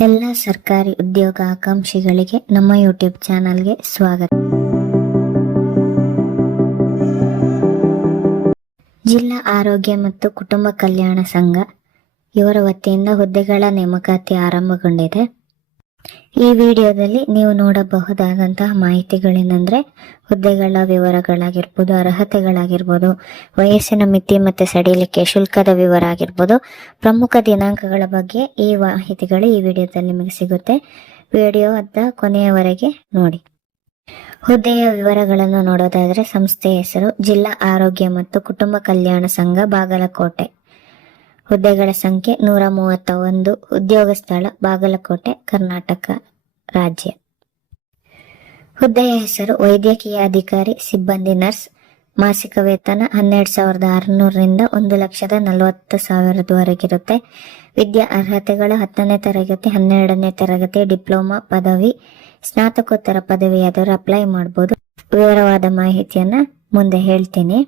ಎಲ್ಲ ಸರ್ಕಾರಿ ಉದ್ಯೋಗ ಆಕಾಂಕ್ಷಿಗಳಿಗೆ ನಮ್ಮ ಯೂಟ್ಯೂಬ್ ಚಾನಲ್ಗೆ ಸ್ವಾಗತ. ಜಿಲ್ಲಾ ಆರೋಗ್ಯ ಮತ್ತು ಕುಟುಂಬ ಕಲ್ಯಾಣ ಸಂಘ ಇವರ ವತಿಯಿಂದ ಹುದ್ದೆಗಳ ನೇಮಕಾತಿ ಆರಂಭಗೊಂಡಿದೆ. ಈ ವಿಡಿಯೋದಲ್ಲಿ ನೀವು ನೋಡಬಹುದಾದಂತಹ ಮಾಹಿತಿಗಳೇನೆಂದ್ರೆ ಹುದ್ದೆಗಳ ವಿವರಗಳಾಗಿರ್ಬೋದು, ಅರ್ಹತೆಗಳಾಗಿರ್ಬೋದು, ವಯಸ್ಸಿನ ಮಿತಿ ಮತ್ತೆ ಸಡಿಲಿಕೆ ಶುಲ್ಕದ ವಿವರ ಆಗಿರ್ಬೋದು, ಪ್ರಮುಖ ದಿನಾಂಕಗಳ ಬಗ್ಗೆ ಈ ಮಾಹಿತಿಗಳು ಈ ವಿಡಿಯೋದಲ್ಲಿ ನಿಮಗೆ ಸಿಗುತ್ತೆ. ವಿಡಿಯೋ ಅದ ಕೊನೆಯವರೆಗೆ ನೋಡಿ. ಹುದ್ದೆಯ ವಿವರಗಳನ್ನು ನೋಡೋದಾದರೆ ಸಂಸ್ಥೆಯ ಹೆಸರು ಜಿಲ್ಲಾ ಆರೋಗ್ಯ ಮತ್ತು ಕುಟುಂಬ ಕಲ್ಯಾಣ ಸಂಘ ಬಾಗಲಕೋಟೆ. ಹುದ್ದೆಗಳ ಸಂಖ್ಯೆ ನೂರ ಮೂವತ್ತ ಒಂದು ಉದ್ಯೋಗ ಸ್ಥಳ ಬಾಗಲಕೋಟೆ, ಕರ್ನಾಟಕ ರಾಜ್ಯ. ಹುದ್ದೆಯ ಹೆಸರು ವೈದ್ಯಕೀಯ ಅಧಿಕಾರಿ, ಸಿಬ್ಬಂದಿ, ನರ್ಸ್. ಮಾಸಿಕ ವೇತನ ಹನ್ನೆರಡು ಸಾವಿರದ ಆರುನೂರರಿಂದ ಒಂದು ಲಕ್ಷದ ನಲವತ್ತು ಸಾವಿರದವರೆಗಿರುತ್ತೆ. ವಿದ್ಯಾ ಅರ್ಹತೆಗಳು ಹತ್ತನೇ ತರಗತಿ, ಹನ್ನೆರಡನೇ ತರಗತಿ, ಡಿಪ್ಲೊಮಾ ಪದವಿ, ಸ್ನಾತಕೋತ್ತರ ಪದವಿಯಾದರೂ ಅಪ್ಲೈ ಮಾಡಬಹುದು ವಿವರವಾದ ಮಾಹಿತಿಯನ್ನು ಮುಂದೆ ಹೇಳ್ತೀನಿ.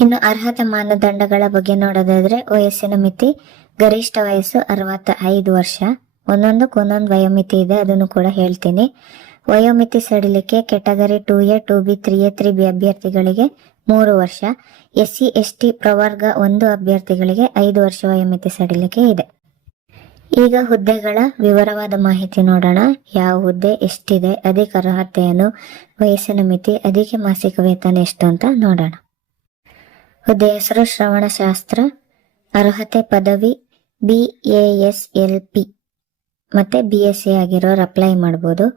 ಇನ್ನು ಅರ್ಹತೆ ಮಾನದಂಡಗಳ ಬಗ್ಗೆ ನೋಡೋದಾದ್ರೆ ವಯಸ್ಸಿನ ಮಿತಿ, ಗರಿಷ್ಠ ವಯಸ್ಸು ಅರವತ್ತ ಐದು ವರ್ಷ. ಒಂದೊಂದಕ್ಕೆ ಒಂದೊಂದು ವಯೋಮಿತಿ ಇದೆ, ಅದನ್ನು ಕೂಡ ಹೇಳ್ತೀನಿ. ವಯೋಮಿತಿ ಸಡಿಲಿಕೆ, category two A, two B, three A, three B ಅಭ್ಯರ್ಥಿಗಳಿಗೆ ಮೂರು ವರ್ಷ. ಎಸ್ ಸಿ ಎಸ್ ಟಿ ಪ್ರವರ್ಗ ಒಂದು ಅಭ್ಯರ್ಥಿಗಳಿಗೆ ಐದು ವರ್ಷ ವಯೋಮಿತಿ ಸಡಿಲಿಕೆ ಇದೆ. ಈಗ ಹುದ್ದೆಗಳ ವಿವರವಾದ ಮಾಹಿತಿ ನೋಡೋಣ. ಯಾವ ಹುದ್ದೆ ಎಷ್ಟಿದೆ, ಅಧಿಕ ಅರ್ಹತೆಯನ್ನು, ವಯಸ್ಸಿನ ಮಿತಿ, ಅಧಿಕ ಮಾಸಿಕ ವೇತನ ಎಷ್ಟು ಅಂತ ನೋಡೋಣ. ಹುದ್ದೆ ಹೆಸರು ಶ್ರವಣಶಾಸ್ತ್ರ ಅರ್ಹತೆ ಪದವಿ, B A S L P. ಮತ್ತೆ ಬಿ ಎಸ್ ಸಿ ಆಗಿರೋರು ಅಪ್ಲೈ ಮಾಡ್ಬೋದು.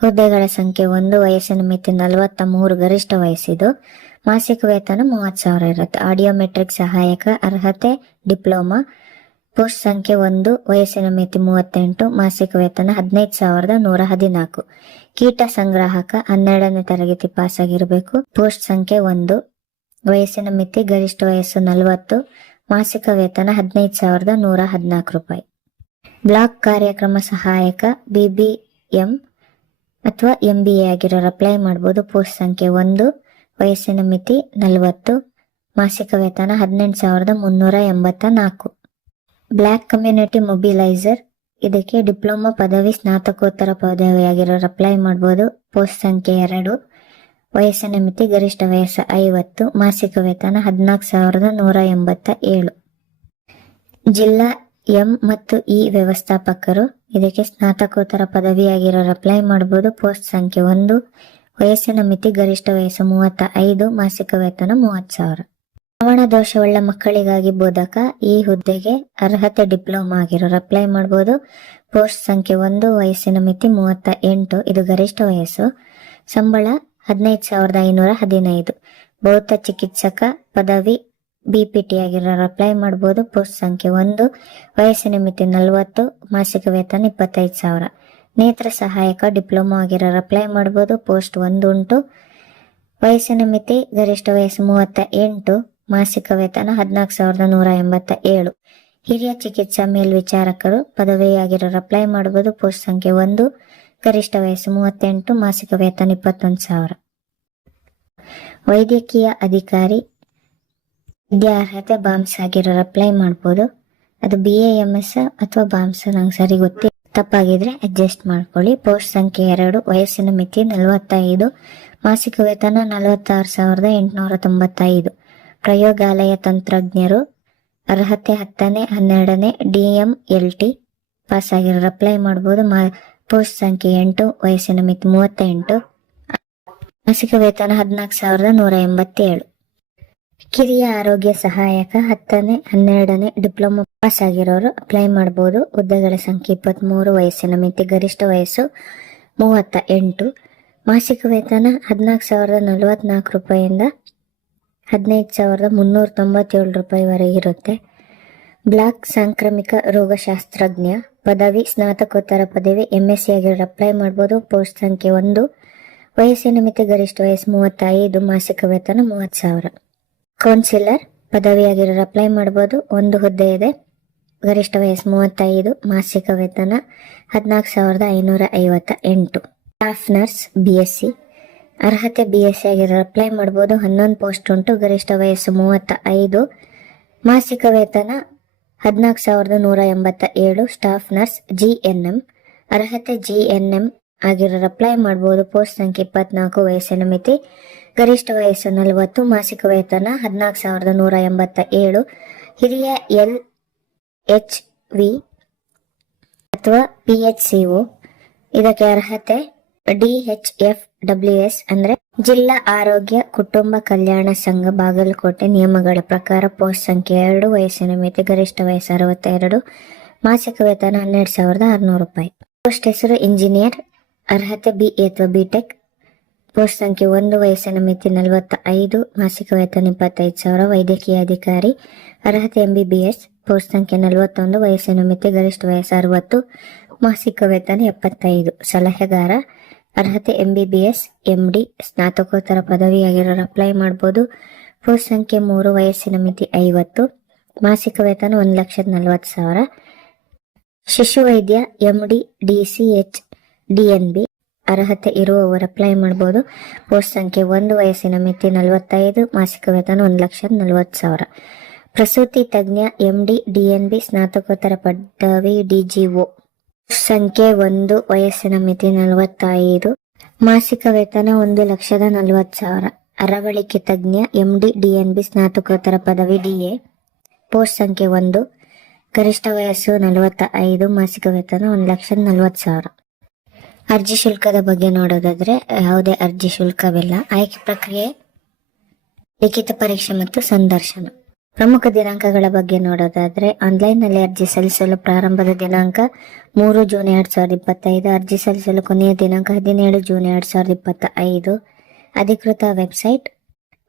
ಹುದ್ದೆಗಳ ಸಂಖ್ಯೆ ಒಂದು, ವಯಸ್ಸಿನ ಮಿತಿ ನಲವತ್ತ ಮೂರು ಗರಿಷ್ಠ ವಯಸ್ಸಿದು. ಮಾಸಿಕ ವೇತನ ಮೂವತ್ತು ಸಾವಿರ ಇರುತ್ತೆ. ಆಡಿಯೋಮೆಟ್ರಿಕ್ ಸಹಾಯಕ, ಅರ್ಹತೆ, ಡಿಪ್ಲೊಮಾ, ಪೋಸ್ಟ್ ಸಂಖ್ಯೆ ಒಂದು, ವಯಸ್ಸಿನ ಮಿತಿ ಮೂವತ್ತೆಂಟು, ಮಾಸಿಕ ವೇತನ ಹದಿನೈದು ಸಾವಿರದ ನೂರ ಹದಿನಾಲ್ಕು. ಕೀಟ ಸಂಗ್ರಾಹಕ ಹನ್ನೆರಡನೇ ತರಗತಿ ಪಾಸ್ ಆಗಿರಬೇಕು. ಪೋಸ್ಟ್ ಸಂಖ್ಯೆ ಒಂದು ವಯಸ್ಸಿನ ಮಿತಿ ಗರಿಷ್ಠ ವಯಸ್ಸು ನಲವತ್ತು, ಮಾಸಿಕ ವೇತನ ಹದಿನೈದು ಸಾವಿರದ ನೂರ ಹದಿನಾಲ್ಕು ರೂಪಾಯಿ. ಬ್ಲಾಕ್ ಕಾರ್ಯಕ್ರಮ ಸಹಾಯಕ, ಬಿಬಿಎಂ ಅಥವಾ ಎಂ ಬಿ ಎ ಆಗಿರೋರು ಅಪ್ಲೈ ಮಾಡ್ಬೋದು. ಪೋಸ್ಟ್ ಸಂಖ್ಯೆ ಒಂದು, ವಯಸ್ಸಿನ ಮಿತಿ ನಲವತ್ತು, ಮಾಸಿಕ ವೇತನ ಹದಿನೆಂಟು ಸಾವಿರದ ಮುನ್ನೂರ ಎಂಬತ್ತ ನಾಲ್ಕು. ಬ್ಲ್ಯಾಕ್ ಕಮ್ಯುನಿಟಿ ಮೊಬಿಲೈಸರ್, ಇದಕ್ಕೆ ಡಿಪ್ಲೊಮಾ ಪದವಿ ಸ್ನಾತಕೋತ್ತರ ಪದವಿಯಾಗಿರೋರು ಅಪ್ಲೈ ಮಾಡ್ಬೋದು. ಪೋಸ್ಟ್ ಸಂಖ್ಯೆ ಎರಡು ವಯಸ್ಸಿನ ಮಿತಿ ಗರಿಷ್ಠ ವಯಸ್ಸು ಐವತ್ತು, ಮಾಸಿಕ ವೇತನ ಹದಿನಾಲ್ಕು ಸಾವಿರದ ನೂರ ಎಂಬತ್ತ ಏಳು. ಜಿಲ್ಲಾ ಎಂ ಮತ್ತು ಇ ವ್ಯವಸ್ಥಾಪಕರು ಇದಕ್ಕೆ ಸ್ನಾತಕೋತ್ತರ ಪದವಿಯಾಗಿರೋರು ಅಪ್ಲೈ ಮಾಡಬಹುದು ಪೋಸ್ಟ್ ಸಂಖ್ಯೆ ಒಂದು, ವಯಸ್ಸಿನ ಮಿತಿ ಗರಿಷ್ಠ ವಯಸ್ಸು ಮೂವತ್ತ ಐದು, ಮಾಸಿಕ ವೇತನ ಮೂವತ್ತು ಸಾವಿರ. ಶ್ರವಣ ದೋಷವುಳ್ಳ ಮಕ್ಕಳಿಗಾಗಿ ಬೋಧಕ ಈ ಹುದ್ದೆಗೆ ಅರ್ಹತೆ ಡಿಪ್ಲೊಮಾ ಆಗಿರೋರು ಅಪ್ಲೈ ಮಾಡಬಹುದು ಪೋಸ್ಟ್ ಸಂಖ್ಯೆ ಒಂದು, ವಯಸ್ಸಿನ ಮಿತಿ ಮೂವತ್ತ ಎಂಟು, ಇದು ಗರಿಷ್ಠ ವಯಸ್ಸು. ಸಂಬಳ ಹದಿನೈದು ಸಾವಿರದ ಐನೂರ ಹದಿನೈದು. ಭೌತ ಚಿಕಿತ್ಸಕ ಪದವಿ ಬಿಪಿಟಿ ಆಗಿರೋರು ಅಪ್ಲೈ ಮಾಡ್ಬೋದು. ಪೋಸ್ಟ್ ಸಂಖ್ಯೆ ಒಂದು, ವಯಸ್ಸಿನ ಮಿತಿ ನಲವತ್ತು, ಮಾಸಿಕ ವೇತನ ಇಪ್ಪತ್ತೈದು ಸಾವಿರ. ನೇತ್ರ ಸಹಾಯಕ, ಡಿಪ್ಲೊಮಾ ಆಗಿರೋರು ಅಪ್ಲೈ ಮಾಡ್ಬೋದು. ಪೋಸ್ಟ್ ಒಂದು ಉಂಟು ವಯಸ್ಸಿನ ಮಿತಿ ಗರಿಷ್ಠ ವಯಸ್ಸು ಮೂವತ್ತ ಎಂಟು, ಮಾಸಿಕ ವೇತನ ಹದಿನಾಲ್ಕು ಸಾವಿರದ ನೂರ ಎಂಬತ್ತ ಏಳು. ಹಿರಿಯ ಚಿಕಿತ್ಸಾ ಮೇಲ್ವಿಚಾರಕರು ಪದವಿಯಾಗಿರೋರು ಅಪ್ಲೈ ಮಾಡ್ಬೋದು. ಪೋಸ್ಟ್ ಸಂಖ್ಯೆ ಒಂದು ಗರಿಷ್ಠ ವಯಸ್ಸು ಮೂವತ್ತೆಂಟು, ಮಾಸಿಕ ವೇತನ ಇಪ್ಪತ್ತೊಂದು ಸಾವಿರ. ವೈದ್ಯಕೀಯ ಅಧಿಕಾರಿ, ವಿದ್ಯಾರ್ಹತೆ ಬಾಂಬ್ಸ್ ಆಗಿರೋರು ಅಪ್ಲೈ ಮಾಡ್ಬೋದು. ಅದು ಬಿ ಎ ಎಂ ಎಸ್ ಅಥವಾ ಬಾಂಬ್ಸ್ ನಂಗೆ ಸರಿ ಗೊತ್ತಿ ತಪ್ಪಾಗಿದ್ರೆ ಅಡ್ಜಸ್ಟ್ ಮಾಡ್ಕೊಳ್ಳಿ. ಪೋಸ್ಟ್ ಸಂಖ್ಯೆ ಎರಡು, ವಯಸ್ಸಿನ ಮಿತಿ ನಲವತ್ತೈದು, ಮಾಸಿಕ ವೇತನ ನಲವತ್ತಾರು ಸಾವಿರದ ಎಂಟುನೂರ ತೊಂಬತ್ತೈದು. ಪ್ರಯೋಗಾಲಯ ತಂತ್ರಜ್ಞರು, ಅರ್ಹತೆ ಹತ್ತನೇ, ಹನ್ನೆರಡನೇ, D M, L T, pass ಆಗಿರೋರು ಅಪ್ಲೈ ಮಾಡ್ಬೋದು. ಮಾ ಪೋಸ್ಟ್ ಸಂಖ್ಯೆ ಎಂಟು, ವಯಸ್ಸಿನ ಮಿತಿ ಮೂವತ್ತೆಂಟು, ಮಾಸಿಕ ವೇತನ ಹದಿನಾಲ್ಕು ಸಾವಿರದ ನೂರ ಎಂಬತ್ತೇಳು. ಕಿರಿಯ ಆರೋಗ್ಯ ಸಹಾಯಕ, ಹತ್ತನೇ, ಹನ್ನೆರಡನೇ ಡಿಪ್ಲೊಮಾ ಪಾಸ್ ಆಗಿರೋರು ಅಪ್ಲೈ ಮಾಡಬಹುದು ಹುದ್ದೆಗಳ ಸಂಖ್ಯೆ ಇಪ್ಪತ್ತ್ಮೂರು ವಯಸ್ಸಿನ ಮಿತಿ ಗರಿಷ್ಠ ವಯಸ್ಸು ಮೂವತ್ತ ಎಂಟು. ಮಾಸಿಕ ವೇತನ ಹದಿನಾಲ್ಕು ಸಾವಿರದ ನಲವತ್ನಾಲ್ಕು ರೂಪಾಯಿಂದ ಹದಿನೈದು ಸಾವಿರದ ಮುನ್ನೂರ ತೊಂಬತ್ತೇಳು ರೂಪಾಯಿವರೆಗೆ ಇರುತ್ತೆ. ಬ್ಲಾಕ್ ಸಾಂಕ್ರಾಮಿಕ ರೋಗಶಾಸ್ತ್ರಜ್ಞ, ಪದವಿ ಸ್ನಾತಕೋತ್ತರ ಪದವಿ ಎಂಎಸ್ಸಿ ಆಗಿರೋರು ಅಪ್ಲೈ ಮಾಡ್ಬೋದು. ಪೋಸ್ಟ್ ಸಂಖ್ಯೆ ಒಂದು. ವಯಸ್ಸಿನ ಮಿತಿ ಗರಿಷ್ಠ ವಯಸ್ಸು ಮೂವತ್ತೈದು, ಮಾಸಿಕ ವೇತನ ಮೂವತ್ತು ಸಾವಿರ. ಕೌನ್ಸಿಲರ್ ಪದವಿಯಾಗಿರೋರು ಅಪ್ಲೈ ಮಾಡ್ಬೋದು. ಒಂದು ಹುದ್ದೆ ಇದೆ. ಗರಿಷ್ಠ ವಯಸ್ಸು ಮೂವತ್ತೈದು, ಮಾಸಿಕ ವೇತನ ಹದಿನಾಲ್ಕು ಸಾವಿರದ ಐನೂರ ಐವತ್ತ ಎಂಟು. Staff nurse B S C ಅರ್ಹತೆ ಬಿ ಎಸ್ ಸಿ ಆಗಿರೋರು ಅಪ್ಲೈ ಮಾಡ್ಬೋದು. ಹನ್ನೊಂದು ಪೋಸ್ಟ್ ಉಂಟು. ಗರಿಷ್ಠ ವಯಸ್ಸು ಮೂವತ್ತ ಐದು ಮಾಸಿಕ ವೇತನ ಹದಿನಾಲ್ಕು ಸಾವಿರದ ನೂರ ಎಂಬತ್ತ ಏಳು staff nurse G N M ಅರ್ಹತೆ ಜಿ ಎನ್ ಎಂ ಆಗಿರೋರು ಅಪ್ಲೈ ಮಾಡಬಹುದು ಪೋಸ್ಟ್ ಸಂಖ್ಯೆ ಇಪ್ಪತ್ನಾಲ್ಕು ವಯಸ್ಸಿನ ಮಿತಿ, ಗರಿಷ್ಠ ವಯಸ್ಸು ನಲವತ್ತು, ಮಾಸಿಕ ವೇತನ ಹದಿನಾಲ್ಕು ಸಾವಿರದ ನೂರ ಎಂಬತ್ತ ಏಳು. ಹಿರಿಯ ಎಲ್ ಎಚ್ ವಿ ಅಥವಾ ಪಿ ಎಚ್ ಸಿ ಒ ಇದಕ್ಕೆ ಅರ್ಹತೆ D H F W S ಅಂದ್ರೆ ಜಿಲ್ಲಾ ಆರೋಗ್ಯ ಕುಟುಂಬ ಕಲ್ಯಾಣ ಸಂಘ ಬಾಗಲಕೋಟೆ ನಿಯಮಗಳ ಪ್ರಕಾರ ಪೋಸ್ಟ್ ಸಂಖ್ಯೆ ಎರಡು, ವಯಸ್ಸಿನ ಮಿತಿ ಗರಿಷ್ಠ ವಯಸ್ಸು ಅರವತ್ತೆರಡು, ಮಾಸಿಕ ವೇತನ ಹನ್ನೆರಡು ಸಾವಿರದ ಆರುನೂರು ರೂಪಾಯಿ. ಪೋಸ್ಟ್ ಹೆಸರು ಇಂಜಿನಿಯರ್, ಅರ್ಹತೆ ಬಿ ಅಥವಾ ಬಿಟೆಕ್ ಪೋಸ್ಟ್ ಸಂಖ್ಯೆ ಒಂದು, ವಯಸ್ಸಿನ ಮಿತಿ ನಲವತ್ತ ಐದು ಮಾಸಿಕ ವೇತನ ಇಪ್ಪತ್ತೈದು ಸಾವಿರ, ವೈದ್ಯಕೀಯ ಅಧಿಕಾರಿ. ಅರ್ಹತೆ M B B S post ಸಂಖ್ಯೆ ನಲವತ್ತೊಂದು, ವಯಸ್ಸಿನ ಮಿತಿ ಗರಿಷ್ಠ ವಯಸ್ಸು ಅರವತ್ತು, ಮಾಸಿಕ ವೇತನ ಎಪ್ಪತ್ತೈದು. ಸಲಹೆಗಾರ ಅರ್ಹತೆ M B B S M D ಸ್ನಾತಕೋತ್ತರ ಪದವಿಯಾಗಿರೋರು ಅಪ್ಲೈ ಮಾಡ್ಬೋದು. ಪೋಸ್ಟ್ ಸಂಖ್ಯೆ ಮೂರು, ವಯಸ್ಸಿನ ಮಿತಿ ಐವತ್ತು. ಮಾಸಿಕ ವೇತನ ಒಂದು ಲಕ್ಷದ ನಲವತ್ತು ಸಾವಿರ. ಶಿಶು ವೈದ್ಯ M D C H D N B ಅರ್ಹತೆ ಇರುವವರು ಅಪ್ಲೈ ಮಾಡ್ಬೋದು. ಪೋಸ್ಟ್ ಸಂಖ್ಯೆ ಒಂದು, ವಯಸ್ಸಿನ ಮಿತಿ ನಲವತ್ತೈದು. ಮಾಸಿಕ ವೇತನ ಒಂದು ಲಕ್ಷದ ನಲವತ್ತು ಸಾವಿರ. ಪ್ರಸೂತಿ ತಜ್ಞ M D D N B ಸ್ನಾತಕೋತ್ತರ ಪದವಿ ಡಿಜಿಒ ಸಂಖ್ಯೆ ಒಂದು, ವಯಸ್ಸಿನ ಮಿತಿ ನಲವತ್ತೈದು, ಮಾಸಿಕ ವೇತನ ಒಂದು ಲಕ್ಷದ ನಲವತ್ತು ಸಾವಿರ ಅರವಳಿಕೆ ತಜ್ಞ M D D N B ಸ್ನಾತಕೋತ್ತರ ಪದವಿ ಡಿಎ ಪೋಸ್ಟ್ ಸಂಖ್ಯೆ ಒಂದು, ಗರಿಷ್ಠ ವಯಸ್ಸು ನಲವತ್ತ ಐದು ಮಾಸಿಕ ವೇತನ ಒಂದು ಲಕ್ಷದ ನಲವತ್ತು ಸಾವಿರ. ಅರ್ಜಿ ಶುಲ್ಕದ ಬಗ್ಗೆ ನೋಡೋದಾದ್ರೆ, ಯಾವುದೇ ಅರ್ಜಿ ಶುಲ್ಕವಿಲ್ಲ. ಆಯ್ಕೆ ಪ್ರಕ್ರಿಯೆ, ಲಿಖಿತ ಪರೀಕ್ಷೆ ಮತ್ತು ಸಂದರ್ಶನ. ಪ್ರಮುಖ ದಿನಾಂಕಗಳ ಬಗ್ಗೆ ನೋಡೋದಾದ್ರೆ, ಆನ್ಲೈನ್ನಲ್ಲಿ ಅರ್ಜಿ ಸಲ್ಲಿಸಲು ಪ್ರಾರಂಭದ ದಿನಾಂಕ ಮೂರು ಜೂನ್ ಎರಡು ಸಾವಿರದ ಇಪ್ಪತ್ತೈದು, ಅರ್ಜಿ ಸಲ್ಲಿಸಲು ಕೊನೆಯ ದಿನಾಂಕ ಹದಿನೇಳು ಜೂನ್ ಎರಡು ಸಾವಿರದ ಇಪ್ಪತ್ತ ಐದು ಅಧಿಕೃತ website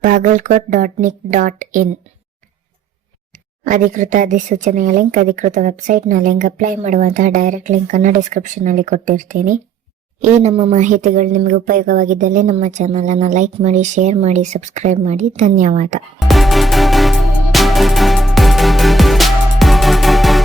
Bagalkot dot nic dot in. ಅಧಿಕೃತ ಅಧಿಸೂಚನೆಯ ಲಿಂಕ್, ಅಧಿಕೃತ ವೆಬ್ಸೈಟ್ನ ಲಿಂಕ್ ಅಪ್ಲೈ ಮಾಡುವಂತಹ ಡೈರೆಕ್ಟ್ ಲಿಂಕ್ ಅನ್ನು ಡಿಸ್ಕ್ರಿಪ್ಷನ್ ಅಲ್ಲಿ ಕೊಟ್ಟಿರ್ತೀನಿ. ಈ ನಮ್ಮ ಮಾಹಿತಿಗಳು ನಿಮಗೆ ಉಪಯೋಗವಾಗಿದ್ದಲ್ಲಿ ನಮ್ಮ ಚಾನಲ್ ಅನ್ನು ಲೈಕ್ ಮಾಡಿ, ಶೇರ್ ಮಾಡಿ, ಸಬ್ಸ್ಕ್ರೈಬ್ ಮಾಡಿ. ಧನ್ಯವಾದ. Thank you.